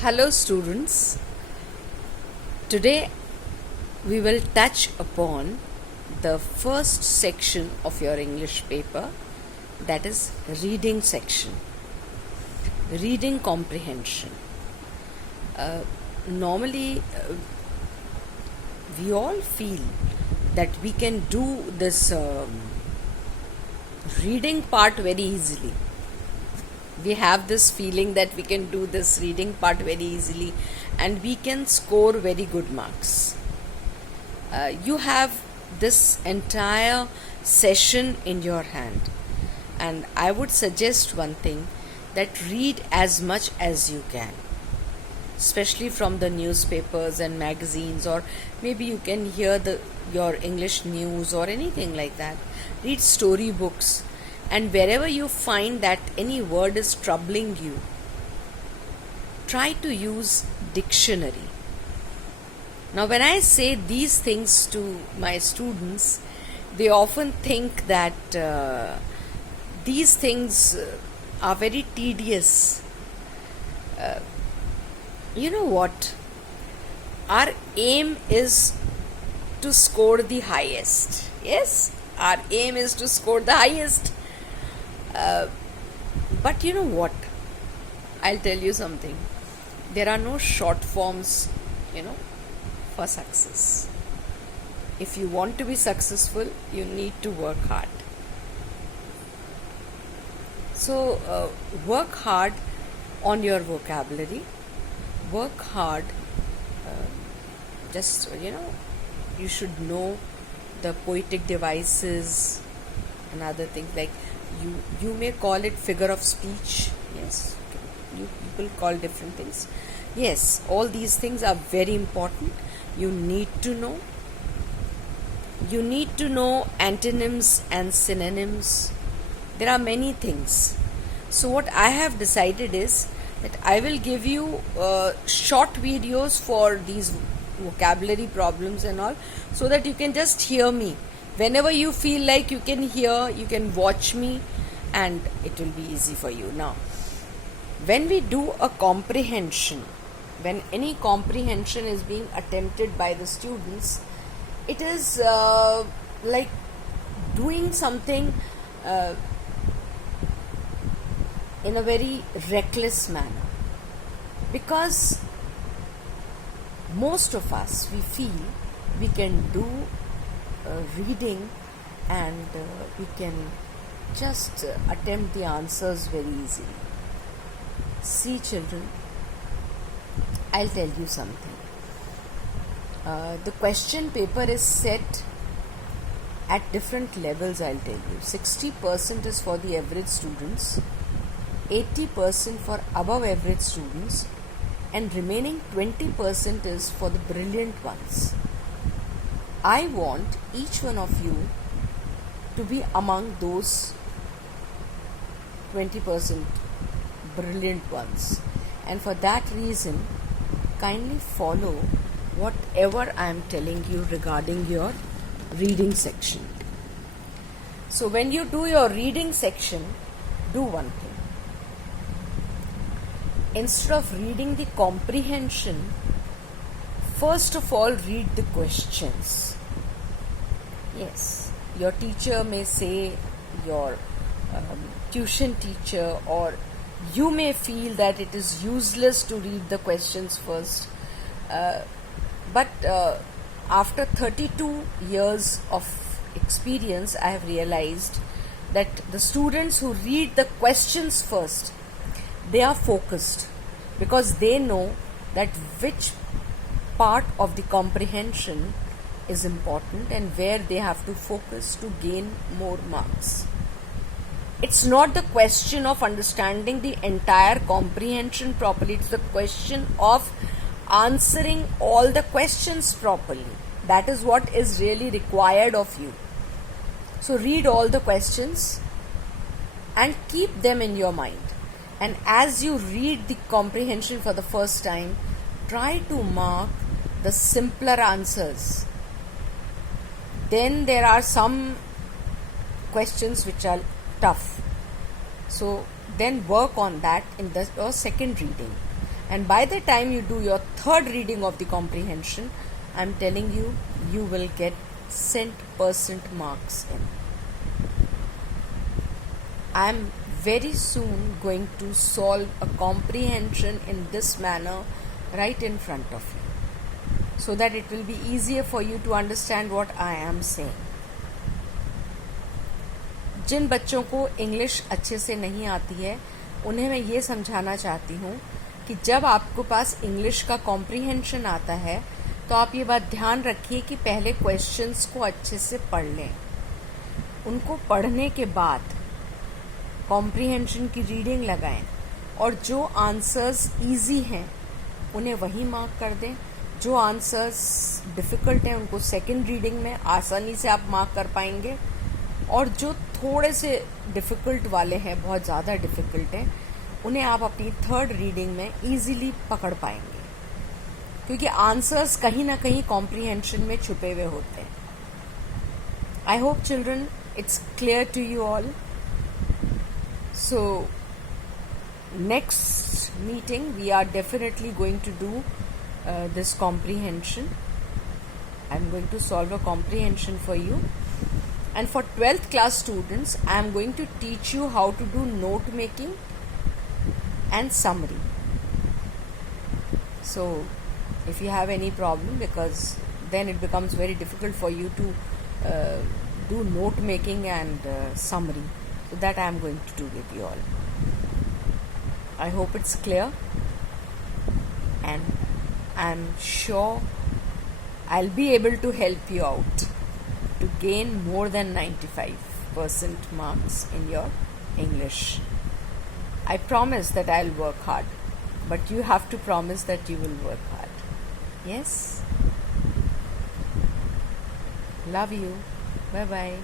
Hello, students. Today we will touch upon the first section of your English paper, that is reading section, reading comprehension. Normally, we all feel that we can do this reading part very easily. We have this feeling that we can do this reading part very easily and we can score very good marks. You have this entire session in your hand, and I would suggest one thing, that read as much as you can, especially from the newspapers and magazines, or maybe you can hear your English news or anything like that. Read storybooks, and wherever you find that any word is troubling you, try to use dictionary. Now, when I say these things to my students, they often think that these things are very tedious. You know what? Our aim is to score the highest. Yes, our aim is to score the highest. But you know what? I'll tell you something. There are no short forms, for success. If you want to be successful, you need to work hard. So, work hard on your vocabulary. Work hard. You should know the poetic devices and other things, like you may call it figure of speech. Yes, you people call different things. Yes, all these things are very important. You need to know. You need to know antonyms and synonyms. There are many things. So what I have decided is that I will give you short videos for these vocabulary problems and all, so that you can just hear me. Whenever you feel like you can hear, you can watch me, and it will be easy for you. Now, when we do a comprehension, when any comprehension is being attempted by the students, it is like doing something in a very reckless manner, because most of us, we feel we can do reading and we can just attempt the answers very easily. See, children, I'll tell you something. The question paper is set at different levels, I'll tell you. 60% is for the average students, 80% for above average students, and remaining 20% is for the brilliant ones. I want each one of you to be among those 20% brilliant ones, and for that reason, kindly follow whatever I am telling you regarding your reading section. So when you do your reading section, do one thing. Instead of reading the comprehension, first of all, read the questions. Yes, your teacher may say, your tuition teacher, or you may feel that it is useless to read the questions first. But after 32 years of experience, I have realized that the students who read the questions first, they are focused, because they know that which part of the comprehension is important and where they have to focus to gain more marks. It's not the question of understanding the entire comprehension properly, it's the question of answering all the questions properly. That is what is really required of you. So read all the questions and keep them in your mind. And as you read the comprehension for the first time, try to mark the simpler answers. Then there are some questions which are tough. So then work on that in the second reading. And by the time you do your third reading of the comprehension, I'm telling you, you will get cent% marks in. I'm very soon going to solve a comprehension in this manner right in front of you, so that it will be easier for you to understand what I am saying. जिन बच्चों को English अच्छे से नहीं आती है, उन्हें मैं ये समझाना चाहती हूँ कि जब आपको पास इंग्लिश का कॉम्प्रीहेंशन आता है तो आप ये बात ध्यान रखिए कि पहले क्वेश्चंस को अच्छे से पढ़ लें. उनको पढ़ने के बाद कॉम्प्रीहेंशन की रीडिंग लगाएं और जो आंसर्स इजी हैं उन्हें वही मार्क कर दें. जो आंसर्स डिफ़िकल्ट हैं उनको सेकंड रीडिंग में आसानी से आप मार्क कर पाएंगे, और जो थोड़े से डिफ़िकल्ट वाले हैं, बहुत ज़्यादा डिफ़िकल्ट हैं, उन्हें आप अपनी थर्ड रीडिंग में ईजीली पकड़ पाएंगे, क्योंकि आंसर्स कहीं ना कहीं कॉम्प्रीहेंशन में छुपे हुए होते हैं. I hope children it's clear to you all. So next meeting we are definitely going to do this comprehension. I'm going to solve a comprehension for you, and for 12th class students I'm going to teach you how to do note making and summary. So if you have any problem, because then it becomes very difficult for you to do note making and summary. So that I am going to do with you all. I hope it's clear, and I'm sure I'll be able to help you out to gain more than 95% marks in your English. I promise that I'll work hard, but you have to promise that you will work hard. Yes? Love you. Bye bye.